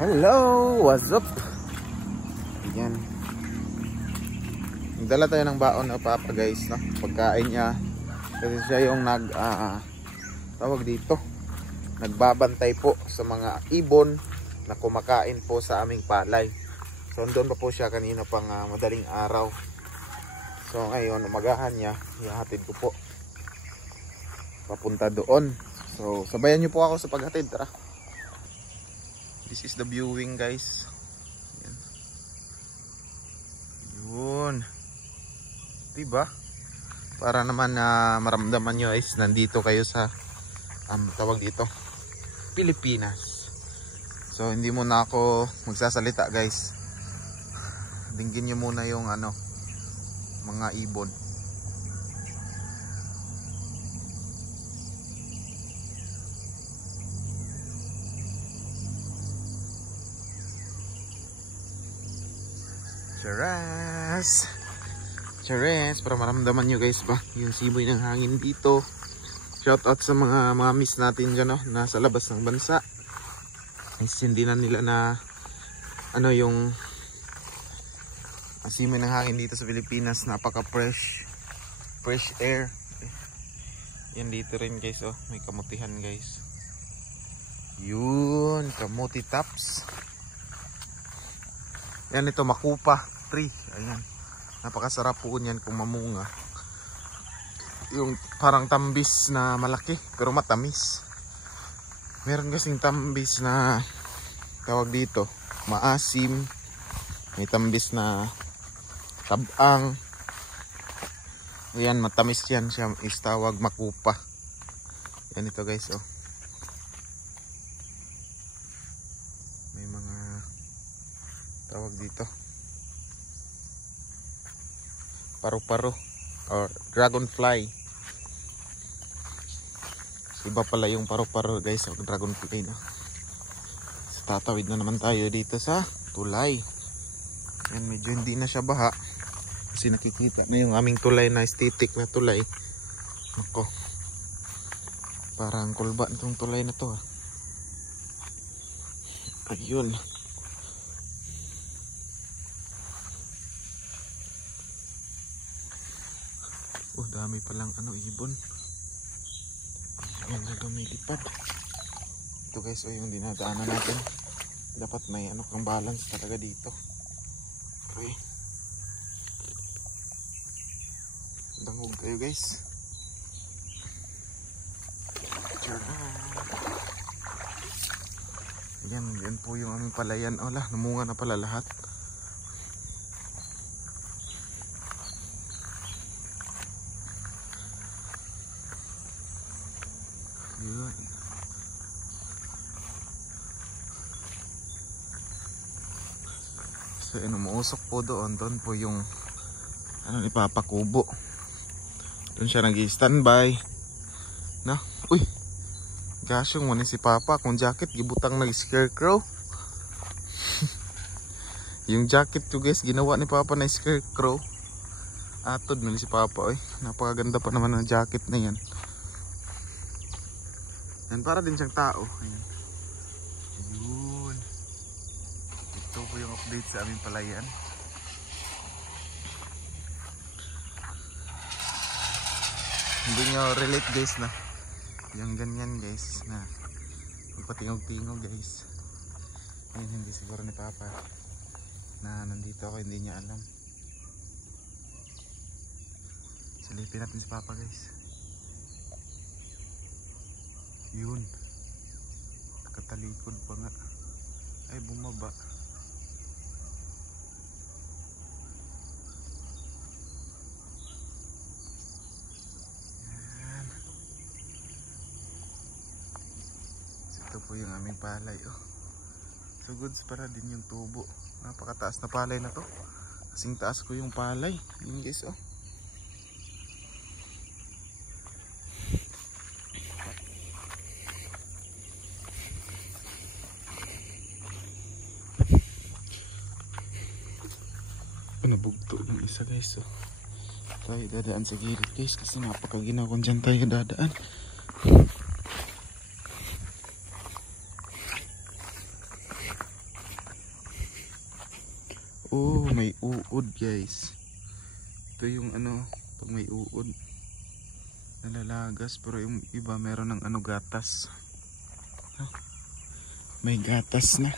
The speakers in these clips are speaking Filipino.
Hello! What's up? Ayan. Nagdala tayo ng baon na papa guys, no? Pagkain niya. Kasi siya yung tawag dito, nagbabantay po sa mga ibon na kumakain po sa aming palay. So doon pa po siya kanina pang madaling araw. So ngayon umagahan niya, ihahatid ko po papunta doon. So sabayan niyo po ako sa paghatid, tara. This is the viewing guys. Ayan. Yun. Diba? Para naman maramdaman nyo guys, nandito kayo sa tawag dito, Pilipinas. So hindi muna ako magsasalita guys. Dinggin nyo muna yung mga ibon. Charas para maramdaman nyo guys ba yung simoy ng hangin dito. Shout out sa mga miss natin dyan, no? Nasa labas ng bansa. Hindi na nila na yung simoy ng hangin dito sa Pilipinas. Napaka fresh air. Yan dito rin guys, oh. May kamutihan guys. Yun, kamuti tops. Yan, ito makupa tree. Ayan, napakasarap po niyan kung mamunga. Yung parang tambis na malaki pero matamis. Meron kasing tambis na tawag dito maasim. May tambis na tabang. Ayan, matamis yan. Siya is tawag makupa. Yan ito guys, oh. May mga tawag dito paru-paro or dragonfly. Iba pala yung paru-paro guys, o dragonfly, no? So, tatawid na naman tayo dito sa tulay. Yan, medyo hindi na siya baha kasi nakikita na yung aming tulay na aesthetic na tulay. Ako, parang kulba itong tulay na to, ayun. Dami palang ibon. Yan na lumilipad. Ito guys, o yung dinadaanan natin. Dapat may kang balance talaga dito. Okay. Dangog kayo guys. Yan po yung aming palayan. Ola, namunga na pala lahat. Yun. So umuusok po doon po yung ipapakubo. Doon siya nag-standby. No? Uy, gasyong mo ni si Papa kung jacket gibutang nag-scarecrow. Yung jacket to guys ginawa ni Papa na scarecrow. Atod mo ni si Papa, napakaganda pa naman ng jacket na yan. Yan, para din siyang tao. Ayan. Ayun. Ito po yung update sa aming palayan. Hindi nyo relate guys na yung ganyan guys na magpatingog-tingog guys. Ayun, hindi siguro ni Papa na nandito ako, hindi niya alam. Silipin natin si Papa guys. Yun, nakatalikod pa nga. Ay, bumaba. Yan. Ito po yung aming palay, oh. So goods para din yung tubo. Napakataas na palay na to. Kasing taas ko yung palay. Yun guys, oh. Nabugto ng isa guys, oh. Tayo dadaan sa gilid guys kasi napakaginaw kung dyan tayo dadaan. Oh, may uod guys. Ito yung ano, pag may uod nalalagas, pero yung iba meron ng ano, gatas. May gatas na.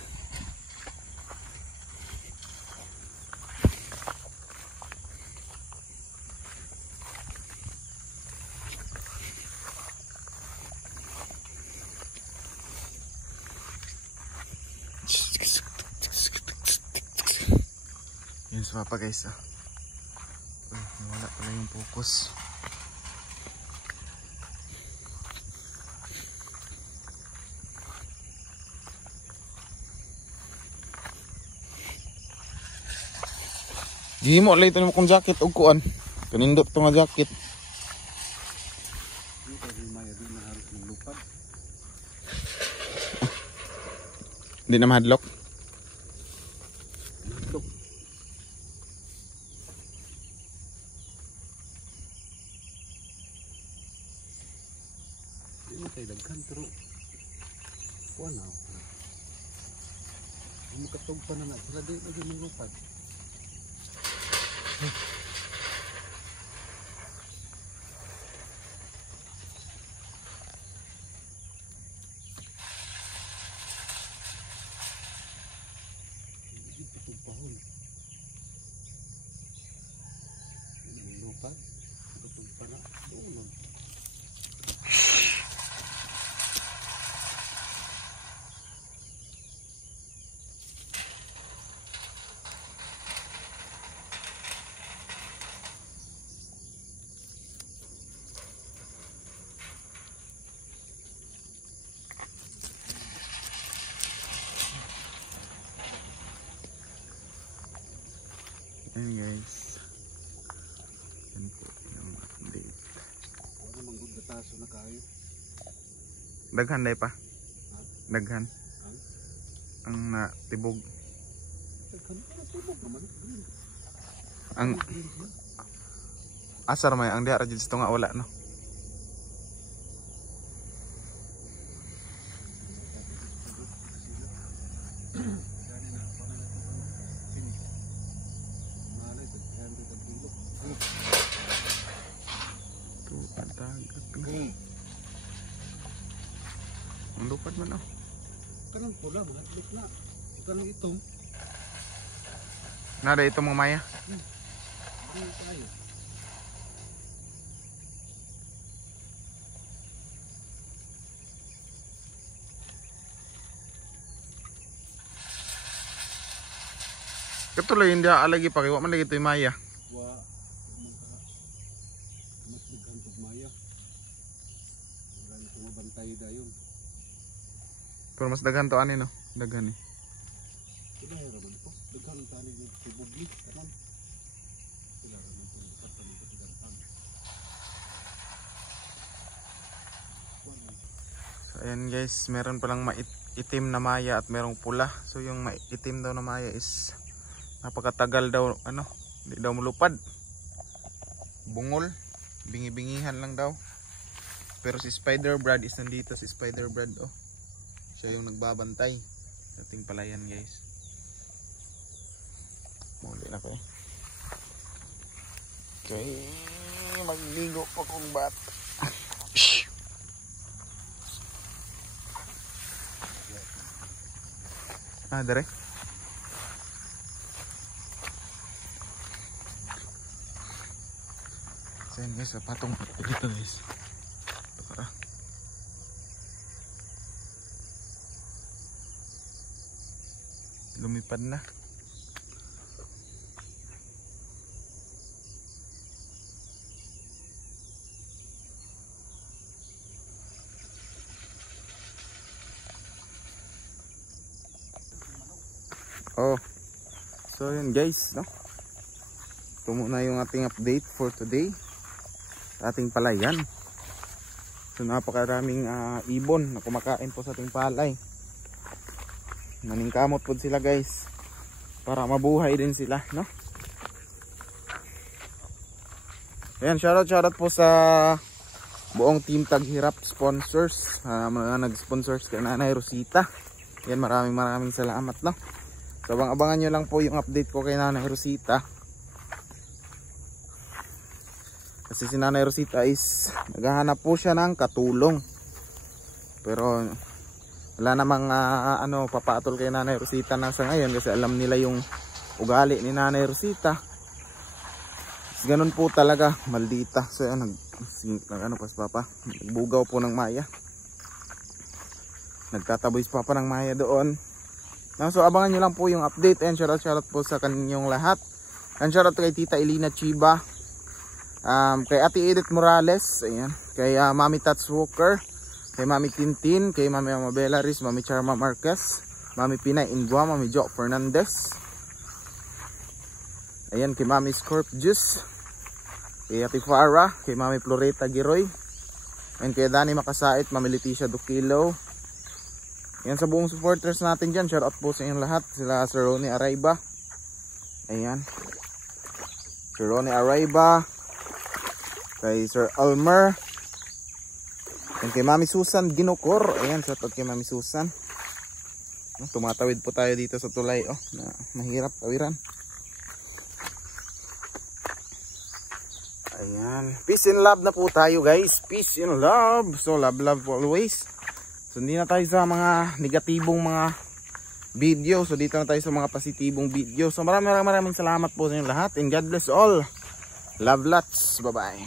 Yan sa papa guys. Wala pala yung focus. Di mo lay mo kung jacket o kuan. Kanindot to nga jacket. Hindi na mahadlok. Ini tayo daghan pero kuan na. Ang katog pa na sila di lagi manglupad. Ayan guys. Yan po yung update. Wala mang good gataso na kayo. Daghan day pa. Daghan. Ang natibog. Daghan na tibog naman. Ang asar may ang diha ra jud nga wala no. Ang lupad man oh. Kanang pula mga ilik na. Kanang itong. Nada ito mga maya. Ano tayo? Katuloy hindi alagi pa kay wa man lagi ito yung maya. Wa mas daghan tug maya. Wala na kung mabantay dayon. Pero mas daghan to ani no. Daghan eh. Sila raman po. Daghan tani yung tibog ni kanan. Sila raman po dapat ni daghan. So ayan guys, meron palang maitim na maya at merong pula. So yung maitim daw na maya is napakatagal daw ano, hindi daw malupad. Bungol, bingi-bingihan lang daw. Pero si Spider-Brad is nandito, si Spider-Brad oh. Siya yung nagbabantay sa ating palayan guys. Muli na ko eh. Okay, magligo pa kong bat. Dere. So yun guys, patong dito guys. Para lumipad na. Oh, so yun guys, no? Ito muna yung ating update for today sa ating palayan. So napakaraming ibon na kumakain po sa ating palay. Naningkamot po sila guys para mabuhay din sila, no? Ayan, shoutout po sa buong team Taghirap sponsors, mga nag-sponsors kay Nanay Rosita. Yan, maraming salamat, no? So abangan nyo lang po yung update ko kay Nanay Rosita. Kasi si Nanay Rosita is naghahanap po siya ng katulong. Pero wala namang papatol kay Nanay Rosita na sa ngayon kasi alam nila yung ugali ni Nanay Rosita. Ganun po talaga, maldita. So nagbugaw po ng maya. Nagtataboy si Papa ng maya doon. So abangan nyo lang po yung update. And shoutout po sa kanyang lahat. And shoutout kay Tita Elina Chiba, kay Ate Edith Morales, ayan, kay Mami Tats Walker, kay Mami Tintin, kay Mami Amabela Riz, Mami Charma Marquez, Mami Pinay Ingwa, Mami Jo Fernandez, ayan, kay Mami Scorp Juice, kay Ate Farah, kay Mami Floreta Giroy, and kay Dani Makasait, Mami Leticia Dukilo. Ayan, sa buong supporters natin dyan, shout out po sa inyong lahat. Sila Sir Ronnie Araiba, ayan, Sir Ronnie Araiba, kay Sir Almer, and kay Mami Susan Ginokor. Ayan, shout out kay Mami Susan. Tumatawid po tayo dito sa tulay, na mahirap tawiran. Ayan, peace and love na po tayo guys, peace and love. So love always. So hindi na tayo sa mga negatibong mga video. So dito na tayo sa mga positibong video. So maraming salamat po sa inyo lahat. And God bless all. Love lots. Bye bye.